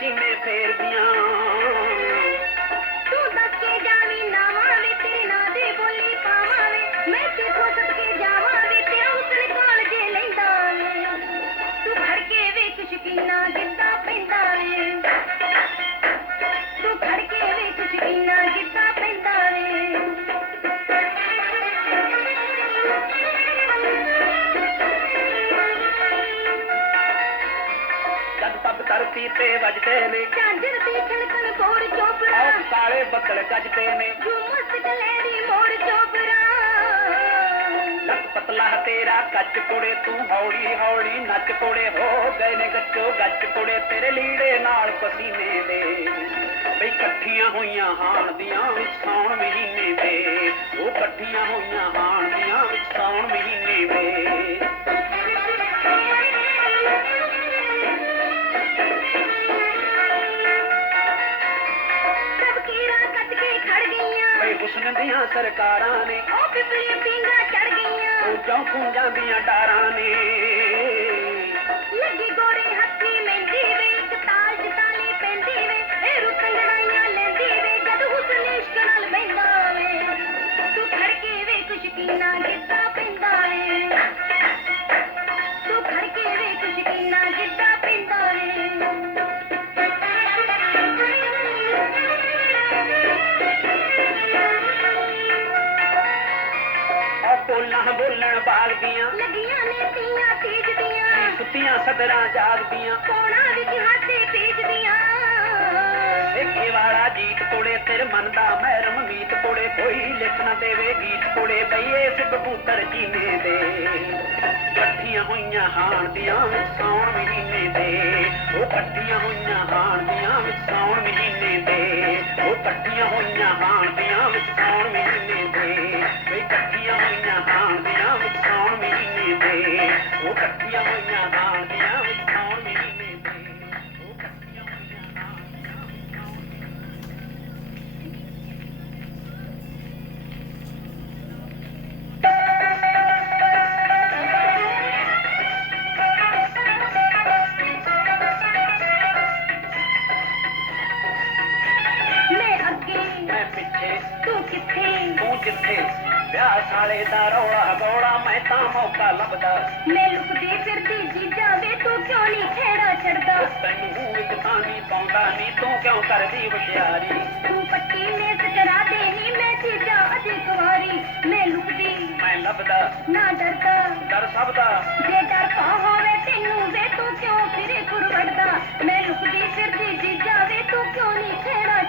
Si me perdía. ਧਰਤੀ ਤੇ ਵੱਜਦੇ ਨੇ। ਝਾਂਜਰ ਦੀ ਖਿਲਕਣ ਬੋਰ ਚੋਪੜਾ ਉਹ ਕਾਲੇ ਬੱਦਲ ਗੱਜਦੇ ਨੇ। ਝੂਮਸ ਕਲੇਰੀ ਮੋਰ ਚੋਪੜਾ ਲੱਕ ਪਤਲਾ ਤੇਰਾ ਕੱਚ ਕੋੜੇ ਤੂੰ ਹੌਲੀ ਹੌਲੀ ਨੱਚ ਕੋੜੇ ਹੋ ਗਏ ਨੇ ਗੱਚੋ ਗੱਚ ਕੋੜੇ ਤੇਰੇ ਲੀੜੇ ਨਾਲ ਪਸੀਨੇ ਦੇ। ਬਈ ਇਕੱਠੀਆਂ ਹੋਈਆਂ ਹਾਣ ਦੀਆਂ ਸੌਣ ਮਹੀਨੇ ਦੇ। ਉਹ ਇਕੱਠੀਆਂ ਹੋਈਆਂ ਹਾਣ ਦੀਆਂ ਸੌਣ ਮਹੀਨੇ ਦੇ। ਹੁਸਨ ਦੀਆਂ ਸਰਕਾਰਾਂ ਨੇ। ਉਹ ਪਿਪਲੀਆਂ ਪਿੰਗਾ ਚੜ ਗਈਆਂ? ਉਹ ਚੌਂ ਖੂੰਜਾਂ ਦੀਆਂ ਡਾਰਾਂ ਨੇ। ਬਾਗਦੀਆਂ ਲੱਗੀਆਂ ਨੇ ਤੀਆਂ ਤੀਜ ਦੀਆਂ ਸੁੱਤੀਆਂ ਸਦਰਾਂ ਜਾਗਦੀਆਂ ਕੋਣਾ ਵਿੱਚ ਹਾਸੇ ਭੇਜਦੀਆਂ ਏਕੇ ਵਾਲਾ ਜੀਤ ਕੋੜੇ ਤੇਰੇ ਮਨ ਦਾ ਮਹਿਰਮ ਮੀਤ ਕੋੜੇ ਕੋਈ ਲਿਖ ਨਾ ਦੇਵੇ। ਗੀਤ ਕੋੜੇ ਬਈਏ ਸ ਕਬੂਤਰ ਜੀਨੇ ਦੇ। ਇਕੱਠੀਆਂ ਹੋਈਆਂ ਹਾਣ ਦੀਆਂ ਸੌਣ ਮਹੀਨੇ ਦੇ। ਉਹ ਇਕੱਠੀਆਂ ਹੋਈਆਂ ਹਾਣ ਦੀਆਂ ਸੌਣ ਮਹੀਨੇ ਦੇ। ਉਹ ਇਕੱਠੀਆਂ ਹੋਈਆਂ ਹਾਣ ਦੀਆਂ ਸੌਣ ਮਹੀਨੇ ਦੇ। ਇਕੱਠੀਆਂ ਹੋਈਆਂ ਹਾਣ ਦੇ ਉਹ ਇਕੱਠੀਆਂ ਹੋਈਆਂ ਹਾਣ ਤਾਂ ਮੌਕਾ ਲੱਭਦਾ ਮੈਂ ਲੁਕਦੀ ਫਿਰਦੀ ਜੀਜਾ ਵੇ ਤੂੰ ਕਿਉਂ ਨਹੀਂ ਖੇੜਾ ਛੱਡਦਾ ਤੈਨੂੰ ਇੱਕ ਨਹੀਂ ਪਾਉਂਦਾ ਨਹੀਂ ਤੂੰ ਕਿਉਂ ਕਰਦੀ ਹੁਸ਼ਿਆਰੀ? ਤੂੰ ਪੱਟੀ ਮੇਜ਼ ਕਰਾ ਦੇ ਨੀ ਮੈਂ ਜੀਜਾ ਅਜੇ ਕੁਵਾਰੀ। ਮੈਂ ਲੁਕਦੀ ਮੈਂ ਲੱਭਦਾ ਨਾ ਡਰਦਾ। ਡਰ ਸਭ ਦਾ। ਜੇ ਡਰ ਪਾ ਹੋਵੇ ਤੈਨੂੰ ਵੇ ਤੂੰ ਕਿਉਂ ਫਿਰੇ ਕੁਰਵੜਦਾ? ਮੈਂ ਲੁਕਦੀ ਫਿਰਦੀ ਜੀਜਾ ਵੇ ਤੂੰ ਕਿਉਂ ਨਹੀਂ ਖੇੜਾ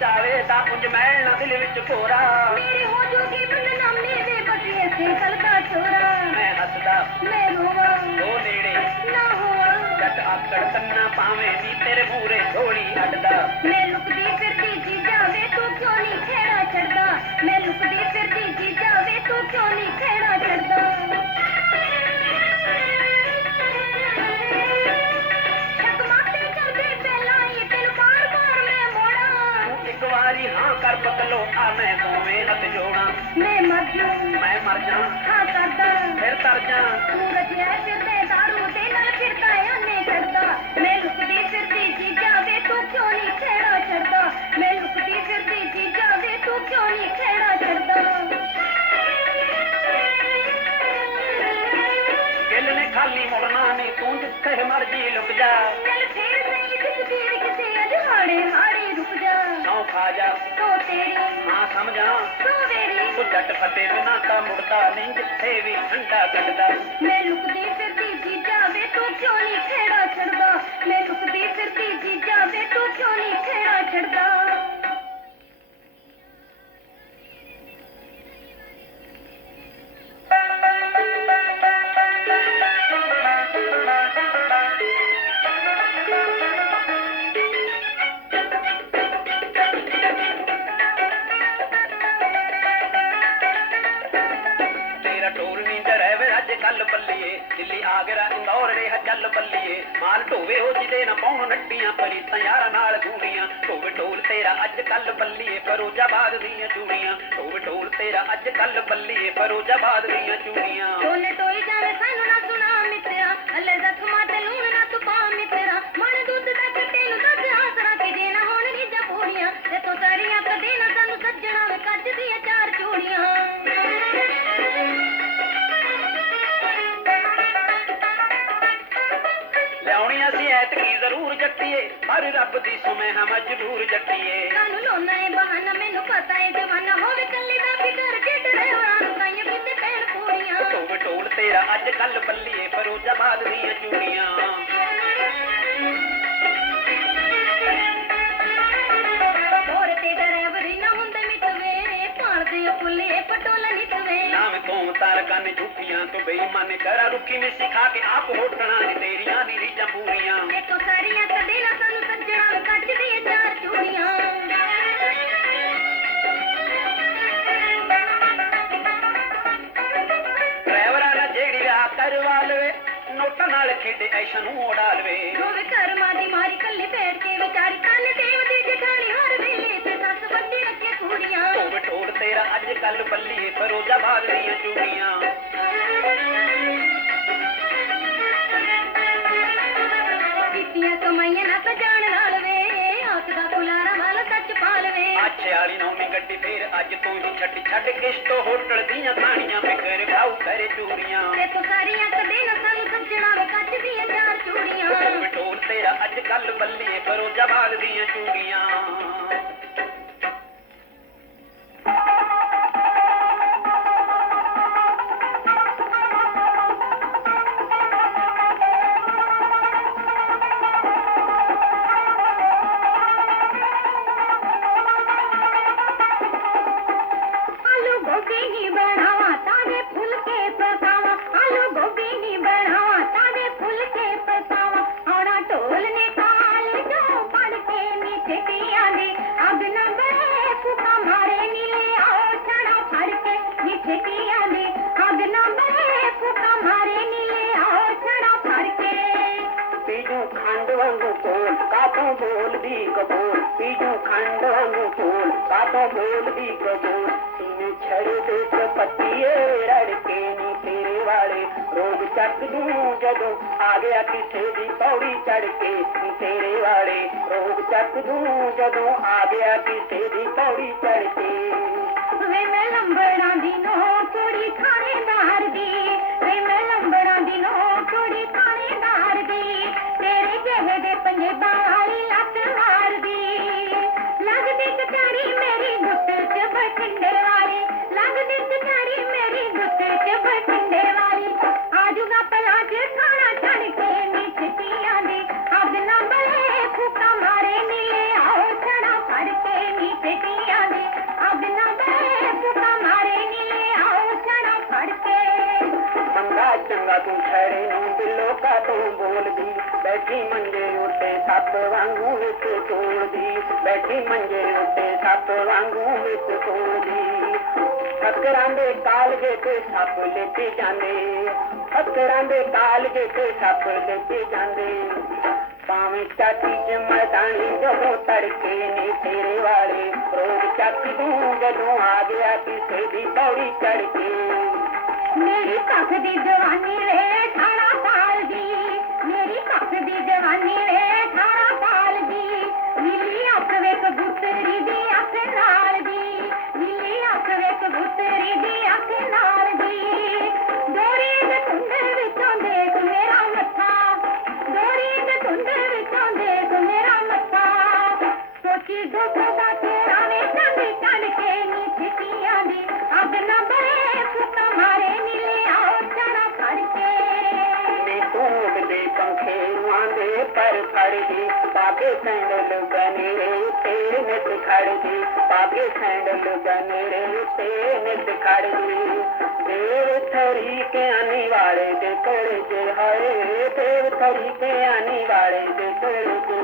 ਪਰਚਾਵੇ ਦਾ ਉਂਝ ਮੈਲ ਨਾ ਦਿਲ ਵਿੱਚ ਕੋਰਾ ਮੇਰੇ ਹੋ ਜੂਗੀ ਬਦਨਾਮੀ ਵੇ ਬਟੀਏ ਸੇ ਕਲ ਦਾ ਚੋਰਾ। ਮੈਂ ਹੱਸਦਾ ਮੈਂ ਰੋਵਾਂ। ਉਹ ਨੇੜੇ। ਨਾ ਹੋਵਾਂ ਜੱਟ ਆਕੜ ਕੰਨਾ ਪਾਵੇਂ ਨੀ ਤੇਰੇ ਮੂਰੇ ਢੋਲੀ ਅੱਡਦਾ। ਮੈਂ ਲੁਕਦੀ ਫਿਰਦੀ ਜੀਜਾ ਵੇ ਤੂੰ ਕਿਉਂ ਨਹੀਂ ਖੇੜਾ ਛੱਡਦਾ ਮੈਂ ਲੁਕਦੀ ਫਿਰਦੀ ਜੀਜਾ ਵੇ ਤੂੰ ਕਿਉਂ ਨਹੀਂ ਖੇੜਾ ਛੱਡਦਾ ਹਾਂ ਕਰਦਾ। ਫਿਰ ਤਰ ਜਾ। ਤੂੰ ਰਜਿਆ ਫਿਰਦੇ ਦਾਰੂ ਦੇ ਨਾਲ ਫਿਰਦਾ ਏ ਉਹਨੇ ਛੱਡਦਾ ਮੈਂ ਲੁਕਦੀ ਫਿਰਦੀ ਜੀਜਾ ਵੇ ਤੂੰ ਕਿਉਂ ਨਹੀਂ ਖੇੜਾ ਛੱਡਦਾ? ਮੈਂ ਲੁਕਦੀ ਫਿਰਦੀ ਜੀਜਾ ਵੇ ਤੂੰ ਕਿਉਂ ਨਹੀਂ ਖੇੜਾ ਛੱਡਦਾ? ਗਿੱਲ ਨੇ ਖਾਲੀ ਮੁੜਨਾ ਨਹੀਂ ਤੂੰ ਜਿੱਥੇ ਮਰਜ਼ੀ ਲੁਕ ਜਾ। ਚੱਲ ਫੇਰ ਸਹੀ ਤਸਵੀਰ ਕਿਸੇ ਅਜਹਾੜੇ ਹਾੜੇ ਰੁਕ ਜਾ। ਸੌ ਖਾ ਜਾ। ਤੋ ਤੇਰੀ ਹਾਂ ਸਮਝਾ। ਮੇਰੀ ਉਹ ਜੱਟ ਫੱਟੇ ਬਿਨਾ ਤਾਂ ਮੁੜਦਾ ਨਹੀਂ ਜਿੱਥੇ ਵੀ ਠੰਡਾ ਕੱਢਦਾ ਮੈਂ ਲੁਕਦੀ ਫਿਰਦੀ ਜੀਜਾ ਵੇ ਤੂੰ ਕਿਉਂ ਨਹੀਂ ਲਿਆਉਣੀ ਅਸੀਂ ਐਤਕੀ ਜ਼ਰੂਰ ਜੱਟੀਏ। ਪਰ ਰੱਬ ਦੀ ਸੁਮੇ ਹਾਂ ਮਜਬੂਰ ਜੱਟੀਏ। ਕਾਨੂੰ ਲੋਨਾ ਏ ਬਹਾਨਾ ਮੈਨੂੰ ਪਤਾ ਏ ਜਵਾਨਾ। ਹੋਵੇ ਕੱਲੀ ਦਾ ਫਿਕਰ ਜੇ ਡਰਾਈਵਰਾਂ ਨੂੰ ਕਾਈਆਂ ਕਿਤੇ ਪੈਣ ਪੂਰੀਆਂ। ਢੋਲ ਢੋਲ ਤੇਰਾ ਅੱਜ ਕੱਲ ਬੱਲੀਏ ਫਰੋਜਾਬਾਦ ਦੀਆਂ ਚੂੜੀਆਂ। ਹੋਰ ਤੇ ਨਿਤਵੇ ਨਾਮ ਤੋਂ ਤਾਰਕਾਂ ਨੇ ਝੂਠੀਆਂ ਤੋਂ ਬੇਈਮਾਨ ਕਰਾ ਰੁੱਖੀ ਨੇ ਸਿਖਾ ਕੇ ਆਪ ਹੋਟਣਾ ਨੇ ਤੇਰੀਆਂ ਨੀ ਰੀਜਾਂ ਪੂਰੀਆਂ। ਤੇ ਤੂੰ ਸਾਰੀਆਂ ਕਦੇ ਨਾ ਸਾਨੂੰ ਸੱਜਣਾ ਕੱਜ ਦੀਆਂ ਚਾਰ ਚੂੜੀਆਂ। ਡਰਾਈਵਰਾਂ ਨਾਲ ਜਿਹੜੀ ਵਿਆਹ ਕਰਵਾ ਲਵੇ ਨੋਟਾਂ ਨਾਲ ਖੇਡੇ ਐਸ਼ਾ ਨੂੰ ਉਡਾ ਲਵੇ। ਹੋਵੇ ਕਰਮਾਂ ਦੀ ਮਾਰੀ ਕੱਲੀ ਬੈਠ ਕੱਲ ਬੱਲੀਏ ਫਰੋਜਾਬਾਦ ਦੀਆਂ ਚੂੜੀਆਂ ਕੀਤੀਆਂ ਕਮਾਈਆਂ ਨਾ ਤਾਂ ਜਾਣ ਨਾਲ ਵੇ ਹੱਥ ਦਾ ਕੁਲਾਰਾ ਵਾਲਾ ਸੱਚ ਪਾਲਵੇ ਅੱਛੇ ਵਾਲੀ ਨੌਵੀਂ ਗੱਡੀ ਫੇਰ ਅੱਜ ਤੋਂ ਹੀ ਛੱਡ ਛੱਡ ਕਿਸ਼ਤੋ ਹੋਟਲ ਦੀਆਂ ਕਹਾਣੀਆਂ ਫਿਕਰ ਖਾਉ ਕਰੇ ਚੂੜੀਆਂ। ਤੇ ਤੂੰ ਸਾਰੀਆਂ ਕਦੇ ਨਾ ਸਾਨੂੰ ਸੱਜਣਾ ਵੇ ਕੱਜ ਦੀਆਂ ਚਾਰ ਚੂੜੀਆਂ। ਢੋਲ ਤੇਰਾ ਅੱਜ ਕੱਲ ਬੱਲੀਏ ਫਰੋਜਾਬਾਦ ਦੀਆਂ ਚੂੜੀਆਂ। ਕੋਲ ਕਾਤੋਂ ਬੋਲਦੀ ਕਬੂਲ, ਪੀਜੂ ਖੰਡ ਵਾਂਗੂ ਕੋਲ ਕਾਤੋਂ ਬੋਲਦੀ ਕਬੂਲ। ਸੀਨੇ ਛੜੇ ਦੇ ਚਪੱਤੀਏ, ਰੜ ਕੇ ਨੀ ਤੇਰੇ ਵਾਲੇ। ਰੋਗ ਚੱਕ ਦੂੰ ਜਦੋਂ ਆ ਗਿਆ ਕਿਸੇ ਦੀ ਪੌੜੀ ਚੜ ਕੇ ਨੀ ਤੇਰੇ ਵਾਲੇ। ਰੋਗ ਚੱਕ ਦੂੰ ਜਦੋਂ ਆ ਗਿਆ ਕਿਸੇ ਦੀ ਪੌੜੀ ਚੜ ਕੇ। ਵੇ ਮੈਂ ਲੰਬੜਾਂ ਦੀ ਨੋ ਕੁੜੀ ਥਾਣੇਦਾਰ ਦੀ। ਵੇ ਮੈਂ ਲੰਬੜਾਂ ਦੀ ਨੋ ਕੁੜੀ ਦੇ ਪੰਜੇਬਾਂ ਤੂੰ ਛੜੇ ਨੂੰ ਦਿਲੋਂ ਕਾ ਤੂੰ ਬੋਲਦੀ ਬੈਠੀ ਮੰਜੇ ਉੱਤੇ ਸੱਪ ਵਾਂਗੂ ਵਿੱਚ ਤੋੜਦੀ ਬੈਠੀ ਮੰਜੇ ਉੱਤੇ ਸੱਪ ਵਾਂਗੂ ਵਿੱਚ ਤੋੜਦੀ ਫਕਰਾਂ ਦੇ ਕਾਲਜੇ ਤੇ ਸੱਪ ਲੈਤੇ ਜਾਂਦੇ। ਫਕਰਾਂ ਦੇ ਕਾਲਜੇ ਤੇ ਸੱਪ ਲੈਤੇ ਜਾਂਦੇ। ਭਾਵੇਂ ਚਾਚੀ ਚ ਮਰਦਾਨੀ ਜਦੋਂ ਤੜਕੇ ਨੇ ਤੇਰੇ ਵਾਲੇ। ਰੋਗ ਚੱਕ ਦੂੰ ਜਦੋਂ ਆ ਗਿਆ ਕਿਸੇ ਦੀ ਪੌੜੀ ਚੜ ਕੇ। ਮੇਰੀ ਕੱਖ ਦੀ ਜਵਾਨੀ ਵੇ 18 ਸਾਲ ਦੀ ਮੇਰੀ ਕੱਖ ਦੀ ਜਵਾਨੀ ਵੇ 18 ਸੈਂਡਲ ਗਨੇਰੇ ਨਿਤ ਖੜਦੀ ਦੇਵ ਥਰੀ ਕੇ ਆਨੀ ਵਾਲੇ ਦੇ ਕੋਲੇ ਜੇ ਹਾਏ, ਦੇਵ ਥਰੀ ਕੇ ਆਨੀ ਵਾਲੇ ਦੇ ਕੋਲੇ ਜੇ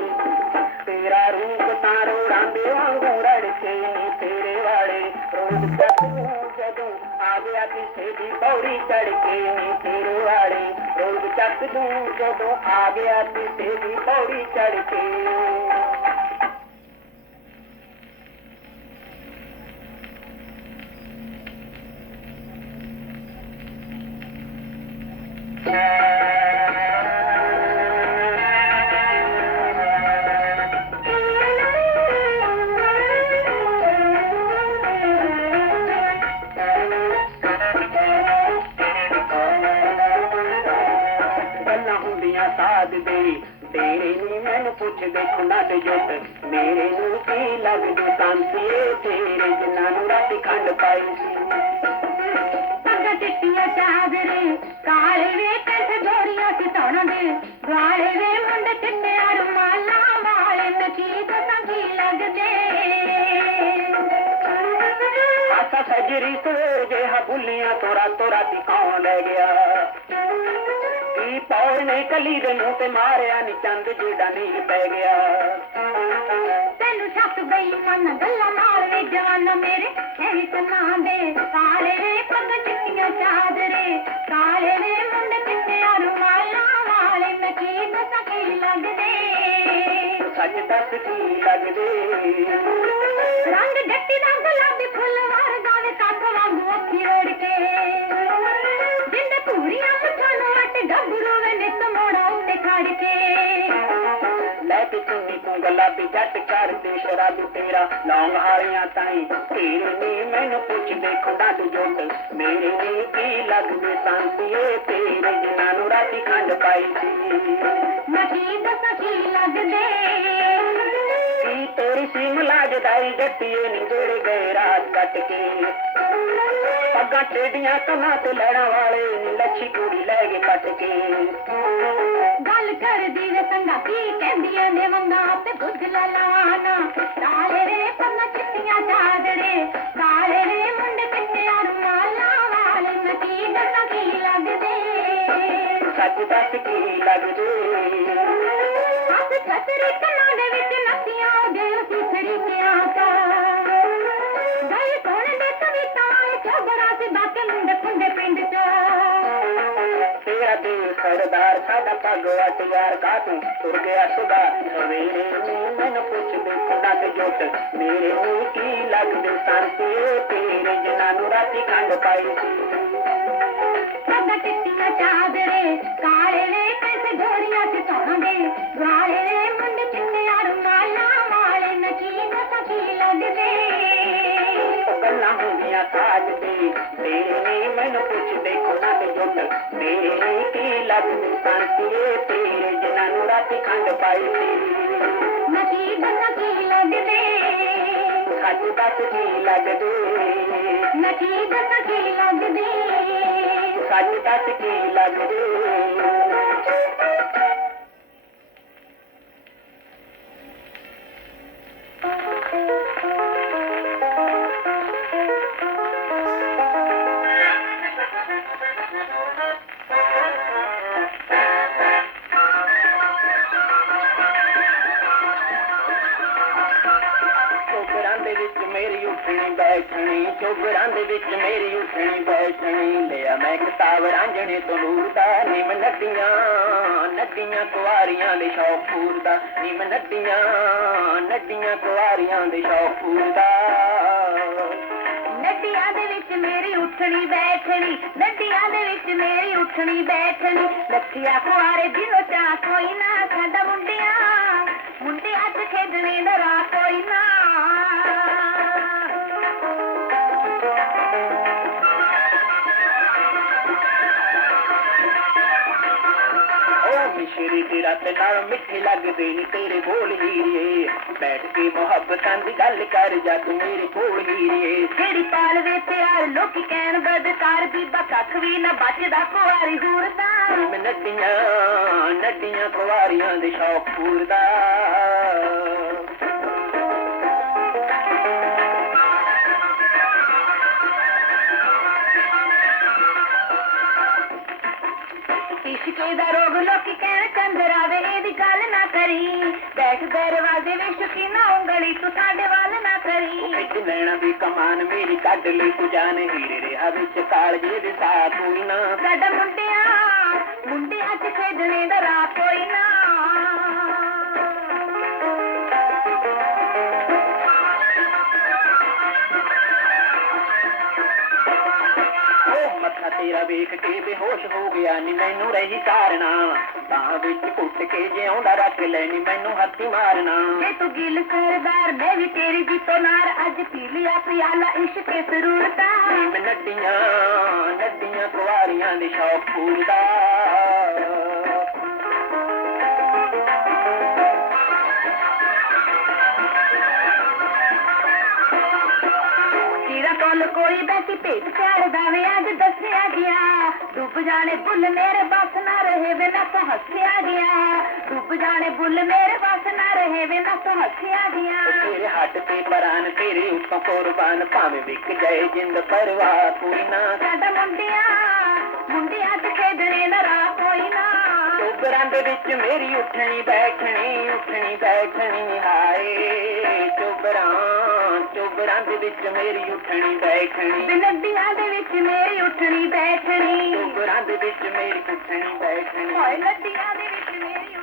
ਤੇਰਾ ਰੂਪ ਤਾਂ ਰੋੜਾਂ ਵਾਂਗੂ ਰੜ ਕੇ ਨੀ ਤੇਰੇ ਵਾਲੇ ਰੋਗ ਚੱਕ ਜਦੋਂ ਆ ਗਿਆ ਕਿਸੇ ਦੀ ਪੌੜੀ ਚੜ ਕੇ ਨੀ ਤੇਰੇ ਵਾਲੇ ਰੋਜ਼ ਚੱਕ ਦੂੰ ਜਦੋਂ ਆ ਗਿਆ ਕਿਸੇ ਦੀ ਪੌੜੀ ਚੜ ਕੇ। ਆਸਾ ਸਜਰੀ ਤੋਂ ਜਿਹਾ ਬੁੱਲੀਆਂ ਤੋਰਾ ਤੋਰਾ ਤੀ ਕੌਣ ਲੈ ਗਿਆ? ਕੀ ਪੌੜ ਨੇ ਕਲੀ ਦੇ ਮੂੰਹ ਤੇ ਮਾਰਿਆ, ਨੀ ਚੰਦ ਜਿਹੜਾ ਨਹੀਂ ਪੈ ਗਿਆ? ਤੈਨੂੰ ਛੱਤ ਗਈ ਮਨ ਗੱਲਾਂ ਨਾਲ ਵੇ ਜਵਾਨ ਮੇਰੇ ਐਵੇਂ ਸੁਣਾ ਦੇ ਕਾਲੇ ਵੇ ਪੱਗ ਚਿੱਟੀਆਂ ਚਾਦਰੇ ਕਾਲੇ ਵੇ ਮੁੰਡੇ ਚਿੱਟੇ ਰੁਮਾਲਾਂ ਵਾਲੇ ਨਚੀਤ ਸੰਗੀ ਲੱਗਦੇ? ਸੱਚ ਦੱਸ ਕੀ ਲੱਗਦੇ। ਰੰਗ ਜੱਟੀ ਦਾ ਗੁਲਾਬੀ ਫੁੱਲ ਵਰਗਾ ਵੇ ਕੱਖ ਵਾਂਗੂ ਅੱਖੀ ਰੋੜ ਕੇ। ਜਿੰਦੇ ਪੂਰੀਆਂ ਮੁੱਠਾਂ ਨੂੰ ਅੱਟ ਗੱਭਰੂ ਵੇ ਨਿੱਤ ਮੋੜਾ ਉੱਤੇ ਖੜ ਕੇ। ਲੈ ਚੁੰਨੀ ਤੂੰ ਗੁਲਾਬੀ ਜੱਟ ਕਰਦੇ ਸ਼ਰਾਬੀ ਤੇਰਾ ਲੌਂਗ ਹਾਰੀਆਂ ਤਾਈ ਤੇਰੇ ਨੀ ਮੈਨੂੰ ਪੁੱਛਦੇ ਖੁਦਾ ਤੂੰ ਜੁੱਟ। ਮੇਰੇ ਨੀ ਕੀ ਲੱਗਦੇ ਸੰਤੀਏ ਤੇਰੇ ਜਿਨ੍ਹਾਂ ਨੂੰ ਰਾਤੀ ਖੰਡ ਪਾਈ ਸੀ। ਨਕੀ ਦਸਕੀ ਲੱਗਦੇ? ਤੇਰੀ ਸੀਮ ਲਾਜਦਾਈ ਜੱਟੀਏ ਨੀ ਜਿਹੜੇ ਗਏ ਰਾਤ ਕੱਟ ਕੇ। ਪੱਗਾਂ ਟੇਡੀਆਂ ਕੰਨਾਂ ਤੇ ਲੈਣਾ ਵਾਲੇ ਨੀ ਲੱਛੀ ਕੁੜੀ ਲੈ ਕੇ ਕੱਟ ਕੇ। ਗੱਲ ਕਰਦੀ ਵੇ ਸੰਗਾ ਕੀ ਕਹਿੰਦੀਆਂ ਨੇ ਮੰਗਾ ਤੇ ਬੁੱਝ ਲਲਾਣਾ ਕਾਲੇ ਰੇ ਪੰਨਾ ਚਿੱਟੀਆਂ ਚਾਦਰੇ ਕਾਲੇ ਰੇ ਮੁੰਡੇ ਚਿੱਟੇ ਰੁਮਾਲਾਂ ਵਾਲੇ। ਨਕੀ ਦਸਕੀ ਲੱਗਦੇ? ਸੱਚ ਦੱਸ ਕੀ ਲੱਗਦੇ? ਹੱਥ ਛਤਰੀ ਦੇ ਵਿੱਚ ਨੱਤੀਆਂ ਦੇ ਉਸੀ ਤਰੀਕਿਆਂ ਕਾ ਗਏ ਸੋਹਣੇ ਦੇ ਕਵਿਤਾ ਚੋਬਰਾ ਸੀ ਬਾਕੇ ਮੁੰਡੇ ਖੁੰਡੇ ਪਿੰਡ ਚ ਤੇਰਾ ਦਿਲ ਸਰਦਾਰ ਸਾਡਾ ਪੱਗ ਵਟ ਕਾ ਤੂੰ। ਤੁਰ ਗਿਆ ਸੁਦਾ ਸਵੇਰੇ ਨੂੰ ਮੈਨੂੰ ਪੁੱਛਦੇ ਖੁਦਾ ਤੇ ਜੁੱਟ ਮੇਰੇ ਨੂੰ ਕੀ ਲੱਗਦੇ ਸੰਤੇ ਤੇਰੇ ਜਿਨ੍ਹਾਂ ਨੂੰ ਰਾਤੀ ਕੰਡ ਪਾਈ ਸੀ। ਸਦਾ ਟਿੱਟੀਆਂ ਚਾਦਰੇ, ਕਾਲੇ ਵੇ راتي کنڊ پائيندي لڳجي سڄو دس جي لڳد جي لڳجي سڄو دي لڳي ਉੱਠਣੀ ਚੋਬਰਾਂ ਦੇ ਵਿੱਚ ਮੇਰੀ ਉੱਠਣੀ ਬੈਠਣੀ। ਲਿਆ ਮੈਂ ਕਿਤਾਬ ਰਾਂਝਣੇ ਤੋਂ ਨੂਰ ਦਾ, ਨਿਮ ਨੱਡੀਆਂ ਨੱਡੀਆਂ ਕੁਆਰੀਆਂ ਦੇ ਸ਼ੌਕ ਪੂਰਦਾ ਨਿਮ ਨੱਡੀਆਂ ਨੱਡੀਆਂ ਕੁਆਰੀਆਂ ਦੇ ਸ਼ੌਕ ਪੂਰਦਾ ਨੱਡੀਆਂ ਦੇ ਵਿੱਚ ਮੇਰੀ ਉੱਠਣੀ ਬੈਠਣੀ ਨੱਡੀਆਂ ਦੇ ਵਿੱਚ ਮੇਰੀ ਉੱਠਣੀ ਬੈਠਣੀ। ਲੱਖੀਆਂ ਕੁਆਰੇ ਦਿਨੋ ਚਾ ਕੋਈ ਨਾ ਸਾਡਾ ਮੁੰਡਿਆਂ। ਮੁੰਡਿਆਂ ਚ ਖੇਡਣੇ ਦਾ ਰਾਹ ਕੋਈ ਨਾ। ਦੀ ਰਾਤ ਨਾਲ ਮਿੱਠੀ ਲੱਗਦੇ ਨੀ ਤੇਰੇ ਬੋਲ ਹੀਰੇ। ਬੈਠ ਕੇ ਮੁਹੱਬਤਾਂ ਦੀ ਗੱਲ ਕਰ ਜਾ ਤੂੰ ਮੇਰੇ ਕੋਲ ਹੀਰੇ। ਜਿਹੜੀ ਪਾਲ ਵੇ ਪਿਆਰ ਲੋਕੀ ਕਹਿਣ ਬਦਕਾਰ ਬੀਬਾ ਕੱਖ ਵੀ ਨਾ ਬਚਦਾ ਕੁਆਰੀ ਹੂਰਦਾ ਮੈਂ ਨੱਡੀਆਂ ਨੱਡੀਆਂ ਕੁਵਾਰੀਆਂ ਦੇ ਸ਼ੌਕ ਪੂਰਦਾ। ਦਰਵਾਜ਼ੇ ਵਿੱਚ ਸ਼ਕੀਨਾ ਉਂਗਲੀ ਤੂੰ ਸਾਡੇ ਵੱਲ ਨਾ ਕਰੀ। ਵਿੱਚ ਨੈਣਾ ਦੀ ਕਮਾਨ ਮੇਰੀ ਕੱਢ ਲਈ ਤੂੰ ਜਾਨ ਹੀਰੇ ਰਿਹਾ ਵਿੱਚ ਕਾਲਜੇ ਦੇ ਸਾ ਕੋਈ ਨਾ। ਸਾਡਾ ਮੁੰਡਿਆਂ ਮੁੰਡਿਆਂ ਚ ਖੇਡਣੇ ਦਾ ਰਾਹ ਕੋਈ ਨਾ। ਤੇਰਾ ਵੇਖ ਕੇ ਬੇਹੋਸ਼ ਹੋ ਗਿਆ ਨੀ ਮੈਨੂੰ ਰਹੀ ਕਾਰਨਾ। ਤਾਂ ਵਿੱਚ ਕੁੱਟ ਕੇ ਜਿਉਂਦਾ ਰੱਖ ਲੈ ਨੀ ਮੈਨੂੰ ਹੱਥੀ ਮਾਰਨਾ। ਜੇ ਤੂੰ ਗਿਲ ਸਰਦਾਰ ਮੈਂ ਵੀ ਤੇਰੀ ਜੀਤੋ ਨਾਰ ਅੱਜ ਪੀ ਲਿਆ ਪਿਆਲਾ ਇਸ਼ਕ ਤੇ ਸਰੂਰਤਾ। ਮੈਂ ਨੱਡੀਆਂ ਨੱਡੀਆਂ ਕੁਆਰੀਆਂ ਦੇ ਸ਼ੌਕ ਪੂਰਦਾ। ਕੋਲ ਕੋਈ ਬੈਠੀ ਭੇਟ ਚੜਦਾ ਵੇ ਅੱਜ ਦੱਸਿਆ ਗਿਆ। ਡੁੱਬ ਜਾਣੇ ਬੁੱਲ ਮੇਰੇ ਬਸ ਨਾ ਰਹੇ ਵੇ ਨਾ ਤਾਂ ਹੱਸਿਆ ਗਿਆ। ਡੁੱਬ ਜਾਣੇ ਬੁੱਲ ਮੇਰੇ ਬਸ ਨਾ ਰਹੇ ਵੇ ਨਾ ਤਾਂ ਹੱਸਿਆ ਗਿਆ। ਤੇਰੇ ਹੱਥ ਤੇ ਪਰਾਨ ਤੇਰੇ ਉੱਤੋਂ ਕੁਰਬਾਨ ਭਾਵੇਂ ਵਿਕ ਜਾਏ ਜਿੰਦ ਪਰਵਾਹ ਕੋਈ ਨਾ। ਸਾਡਾ ਮੁੰਡਿਆਂ ਮੁੰਡਿਆਂ ਤੇ ਖੇਡਣੇ ਦਾ ਰਾਹ ਕੋਈ ਨਾ। ਚੋਬਰਾਂ ਦੇ ਵਿੱਚ ਮੇਰੀ ਉੱਠਣੀ ਬੈਠਣੀ ਉੱਠਣੀ ਬੈਠਣੀ ਹਾਏ। ਚੋਬਰਾਂ ਚੋਬਰਾਂ ਦੇ ਵਿੱਚ ਮੇਰੀ ਉੱਠਣੀ ਬੈਠਣੀ। ਬਿਨੱਡੀਆਂ ਦੇ ਵਿੱਚ ਮੇਰੀ ਉੱਠਣੀ ਬੈਠਣੀ। ਚੋਬਰਾਂ ਦੇ ਵਿੱਚ ਮੇਰੀ ਉੱਠਣੀ ਬੈਠਣੀ। ਹੋਏ ਨੱਡੀਆਂ ਦੇ ਵਿੱਚ ਮੇਰੀ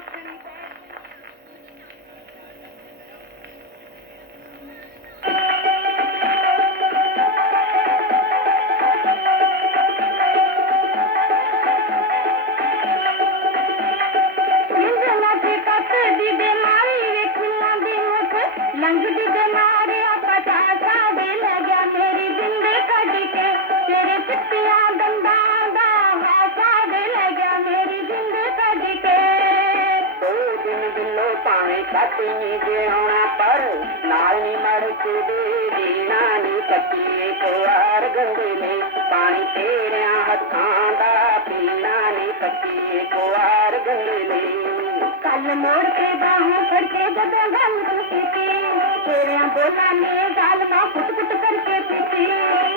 ਤੇਰਿਆਂ ਹੱਥਾਂ ਦਾ ਪੀਣਾ ਨੇ ਕੱਚੀ ਕੁਆਰ ਗੰਦੇ ਕੱਲ ਮੋੜ ਕੇ ਬਾਹੋਂ ਫੜ ਕੇ ਜਦੋਂ ਗੱਲ ਤੂੰ ਕੀਤੀ ਤੇਰਿਆਂ ਬੋਲਾਂ ਨੇ ਗੱਲ ਮਾਂ ਕੁੱਟ ਕਰਕੇ ਪੀਤੀ।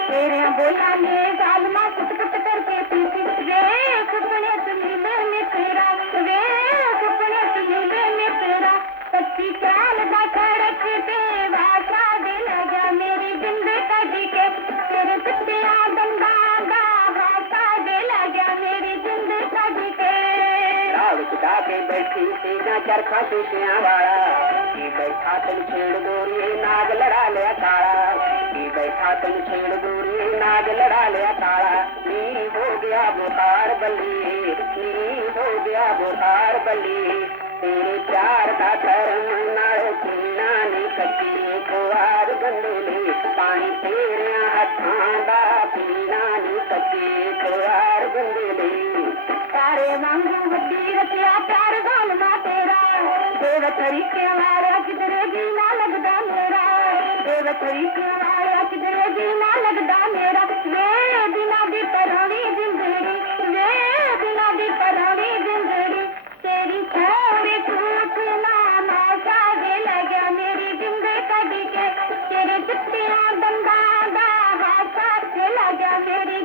ਤੇਰਿਆਂ ਬੋਲਾਂ ਨੇ ਗੱਲ ਮਾਂ ਰਾਵ ਕੇ ਬੈਠੀ ਸੀ ਜਾਂ ਚਰਖਾ ਸ਼ੀਸ਼ਿਆਂ ਵਾਲਾ। ਕੀ ਬੈਠਾ ਤੈਨੂੰ ਛੇੜ ਗੋਰੀਏ ਨਾਗ ਲੜਾ ਲਿਆ ਕਾਲਾ ਕੀ ਬੈਠਾ ਤੈਨੂੰ ਛੇੜ ਗੋਰੀਏ ਨਾਗ ਲੜਾ ਲਿਆ ਕਾਲਾ ਨੀ ਹੋ ਗਿਆ ਬੁਖਾਰ ਬੱਲੀ, ਨੀ ਹੋ ਗਿਆ ਬੁਖਾਰ ਬੱਲੀ। ਤੇਰੇ ਪਿਆਰ ਦਾ ਧਰਮ ਨਾਲ ਪੀਣਾ ਨੀ ਕੱਚੀ ਕੁਆਰ ਗੰਦੇ ਪਾਣੀ ਤੇਰਿਆਂ ਵਾਂਗੂ ਵੱਡੀ ਪਿਆਰ ਜ਼ਾਲਮਾ ਤੇਰਾ। ਦੇਵ ਤਰੀਕੇ ਵਾਲਾ ਕਿਧਰੇ ਜੀ ਨਾ ਲੱਗਦਾ ਮੇਰਾ। ਦੇਵ ਤਰੀਕੇ ਵਾਲਿਆ ਕਿਧਰੇ ਜੀ ਨਾ ਲੱਗਦਾ ਮੇਰਾ। ਵੇ ਬਿਨਾ ਦੀ ਪਰੋਣੀ ਜ਼ਿੰਦੜੀ ਵੇ ਬਿਨਾ ਦੀ ਪਰੋਣੀ ਜ਼ਿੰਦੜੀ। ਤੇਰੀ ਛੋੜੀ ਝੂਠ ਨਾ ਨਾਸਾ ਦੇ ਲੱਗਿਆ ਮੇਰੀ ਜਿੰਦ ਕੱਢ ਕੇ। ਤੇਰੇ ਚਿੱਟਿਆਂ ਦੰਦਾਂ ਦਾ ਹਾਸਾ ਤੇ ਲੱਗਿਆ ਮੇਰੀ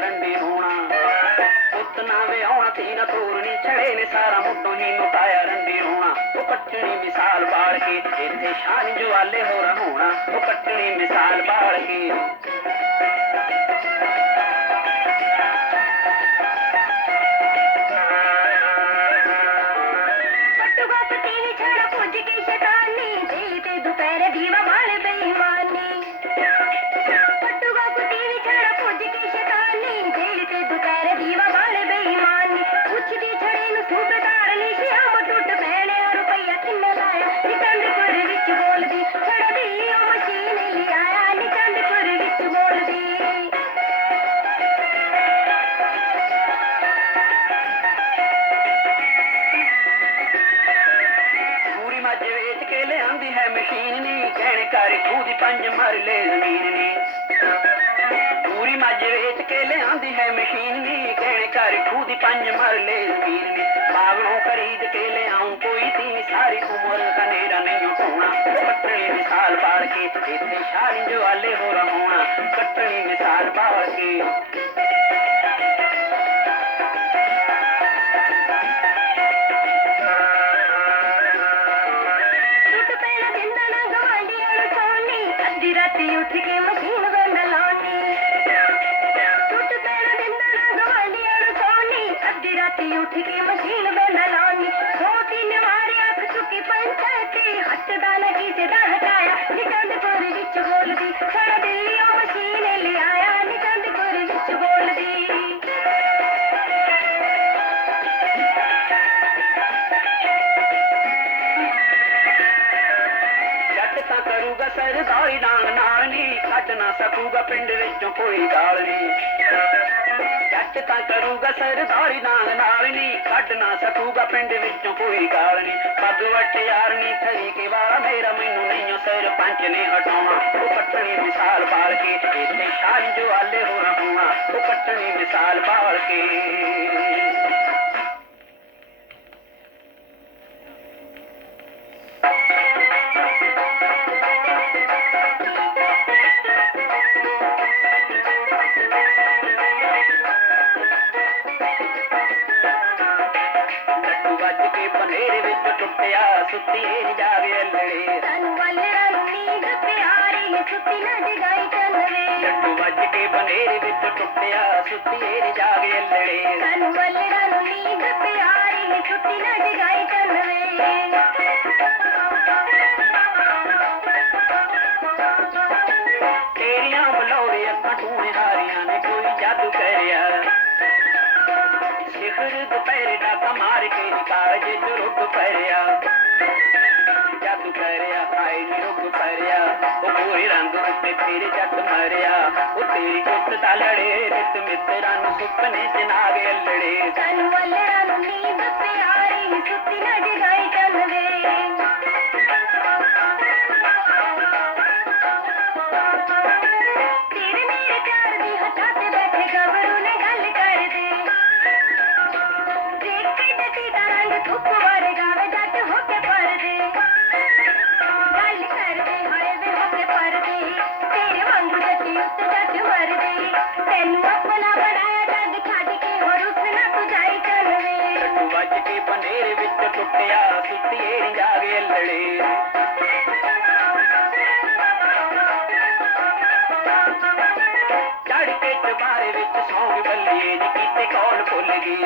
रंडी रोण कुत नवे आणा ई न तूर छड़े ने सारा मुया रंडे रोण पोइ पटणी मिसाल बालके शान जुआणी मिसाल बालकी ਉੱਠ ਕੇ ਮਸ਼ੀਨ ਬੰਦ ਲਾਉਣੀ ਟੁੱਟ ਪੈਣਾ ਦਿੰਦਾ ਨਾ ਗਵਾਂਢੀਆਂ ਨੂੰ ਸੋਣੀ ਅੱਧੀ ਰਾਤੀ ਉੱਠ ਕੇ ਮਸ਼ੀਨ ਬੰਦ ਲਾਉਣੀ ਦੋ ਤਿੰਨ ਵਾਰੀ ਅੱਖ ਚੁੱਕੀ ਪੰਚਾਇਤੀ ਹੱਟਦਾ ਨਾ ਕਿਸੇ ਦਾ ਹਟਾਇਆ। ਨਿਚੰਦਪੁਰ ਵਿੱਚ ਬੋਲਦੀ ਸਾਡਾ ਕਰੂਗਾ ਸਰਦਾਰੀ ਡਾਂਗ ਨਾਲ ਨੀ ਕੱਢ ਨਾ ਸਕੂਗਾ ਪਿੰਡ ਵਿੱਚੋਂ ਕੋਈ ਗਾਲ ਨੀ। ਜੱਟ ਤਾਂ ਕਰੂਗਾ ਸਰਦਾਰੀ ਡਾਂਗ ਨਾਲ ਨੀ ਕੱਢ ਨਾ ਸਕੂਗਾ ਪਿੰਡ ਵਿੱਚੋਂ ਕੋਈ ਗਾਲ ਨੀ। ਪੱਗ ਵੱਟ ਯਾਰ ਥਰੀ ਕੇ ਵਾਲਾ ਮੇਰਾ ਮੈਨੂੰ ਨਹੀਂ ਸਰਪੰਚ ਨੇ ਹਟਾਉਣਾ। ਉਹ ਪੱਟਣੀ ਮਿਸਾਲ ਬਾਲ ਕੇ, ਇੱਥੇ ਸ਼ਾਨ ਜੋ ਆਲੇ ਹੋ ਰਹਾਉਣਾ ਉਹ ਕੱਟਣੀ ਮਿਸਾਲ ਬਾਲ ਕੇ। ਟੁੱਟਿਆ ਸੁੱਤੀ ਨੀ ਜਾਗੇ ਲੜੇ ਤਨ ਵੱਲ ਨੀਂਦ ਪਿਆਰੀ ਸੁੱਤੀ ਨਾ ਜਗਾਈ ਚੰਨਵੇ ਲੱਡੂ ਵੱਜ ਕੇ ਬਨੇਰੇ ਵਿੱਚ ਟੁੱਟਿਆ ਸੁੱਤੀ ਨੀ ਜਾਗੇ ਲੜੇ ਤਨ ਵੱਲ ਨੀਂਦ ਪਿਆਰੀ ਸੁੱਤੀ ਨਾ ਜਗਾਈ ਚੰਨਵੇ ਤੇਰੀਆਂ ਬਲੌਰੇ ਅੱਖਾਂ ਟੂਣੇ ਹਾਰੀਆਂ ਨੇ ਕੋਈ ਜਾਦੂ ਕਰਿਆ। ਸਿਖਰ ਦੁਪਹਿਰੇ ਦਾ ਕਮਾਰ ਕੇ ਨਿਕਾਲ ਚ ਰੁੱਕ ਪਰਿਆ। ਜਾਦੂ ਕਰਿਆ ਹਾਏ ਨੀ ਰੁੱਕ ਪਰਿਆ, ਉਹ ਗੋਰੇ ਰੰਗ ਉੱਤੇ ਫੇਰ ਜੱਟ ਮਰਿਆ। ਉਹ ਤੇਰੀ ਗੁੱਤ ਦਾ ਲੜੇ ਰਿਤ ਮਿੱਤਰਾਂ ਨੂੰ ਸੁਪਨੇ ਚ ਨਾਗੇ ਲੜੇ ਤਨ ਵੱਲ ਨੀਂਦ ਪਿਆਰੀ ਸੁੱਤੀ ਨਾ ਜਗਾਈ ਲੱਡੂ ਵੱਜ ਕੇ ਬਨੇਰੇ ਵਿੱਚ ਟੁੱਟਿਆ ਸੁੱਤੀਏ ਨੀ ਜਾਗੇ ਲੜੇ ਚੜ ਕੇ ਚਬਾਰੇ ਵਿੱਚ ਸੌਂਗ ਬੱਲੀਏ ਨੀ ਕੀਤੇ ਕੌਲ ਭੁੱਲ ਗਈ।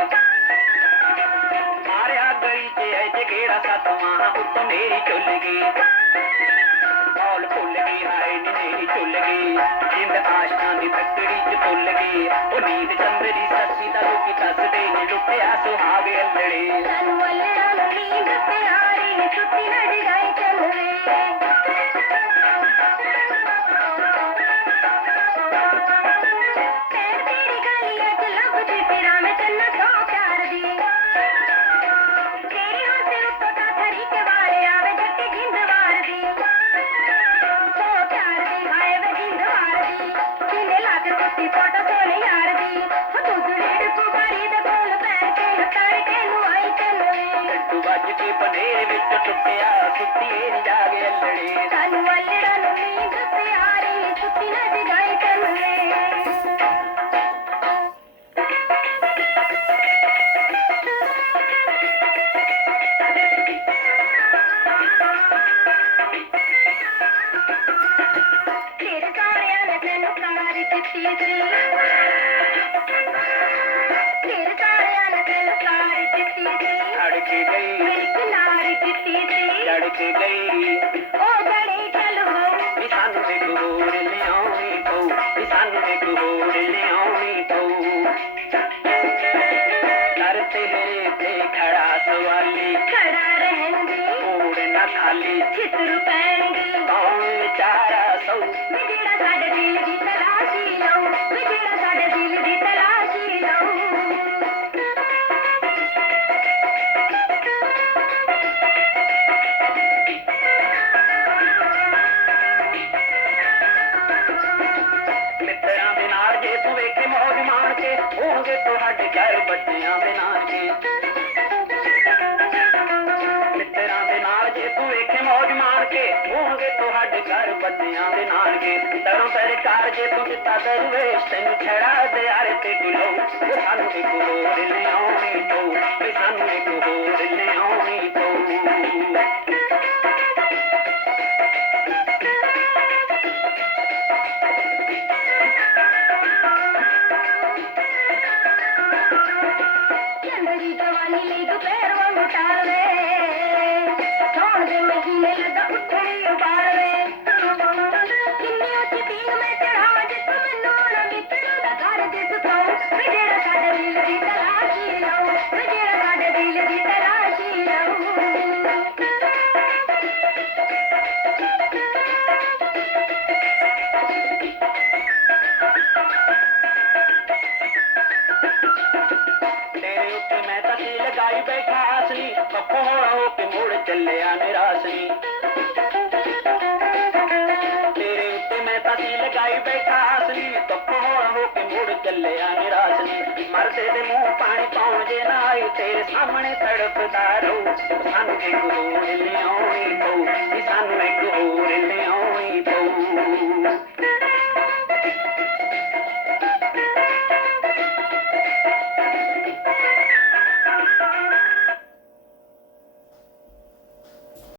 ਮਾਰਿਆ ਗਲੀ ਤੇ ਐ ਜਗੇੜਾ ਸਤਵਾਂ ਉੱਤੋਂ ਮੇਰੀ ਚੁੱਲ ਗਈ। ਕੌਲ ਭੁੱਲ ਗਈ, ਹਾਏ ਨੀ ਮੇਰੀ ਚੁੱਲ ਗਈ। ਜਿੰਦ ਆਸ਼ਕਾਂ ਦੀ ਤੱਕੜੀ ਚ ਭੁੱਲ ਗਈ। ਉਹ ਨੀਂਦ ਚੰਦਰੀ ਸੱਸੀ ਦਾ ਲੋਕੀ ਦੱਸਦੇ ਨੇ ਲੁੱਟਿਆ ਸੁਹਾਗੇ ਲੜੇ ਤਨ ਵੱਲ ਨੀਂਦ ਪਿਆਰੀ ਸੁੱਤੀ ਨਾ ਜਗਾਈ ਚਲਵੇ ਪੈਰ ਤੇਰੀ ਗਲੀਆਂ ਚ ਲੱਭਦੀ ਫਿਰਾਂ ਮੈਂ ਤੈਨੂੰ ਚਲਵੇ ਲੱਡੂ ਵੱਜ ਵਿੱਚ ਟੁੱਟਿਆ ਸੁੱਤੀਏ ਨੀ ਜਾਗੇ ਲੜੇ ਤਨ ਚਾਦਰ ਵੇਸ਼ ਤੈਨੂੰ ਛੜਾ ਦੇ ਯਾਰ ਤੇ ਡਿਲੋ। ਸਾਨੂੰ ਇੱਕ ਹੋਰ ਲਿਆਉਣੀ ਤੋ ਸਾਨੂੰ ਇੱਕ ਹੋਰ ਲਿਆਉਣੀ ਤੋ ਮਰਦੇ ਦੇ ਮੂੰਹ ਪਾਣੀ ਪਾਉਣ ਜੇ ਨਾ ਆਈ ਤੇਰੇ ਸਾਹਮਣੇ ਤੜਪਦਾ ਰਹੂ। ਸਾਨੂੰ ਕਿ ਗੁਰੂ ਲਿਆਉਣੀ ਪਊ ਸਾਨੂੰ ਇੱਕ ਹੋਰ ਲਿਆਉਣੀ ਪਊ।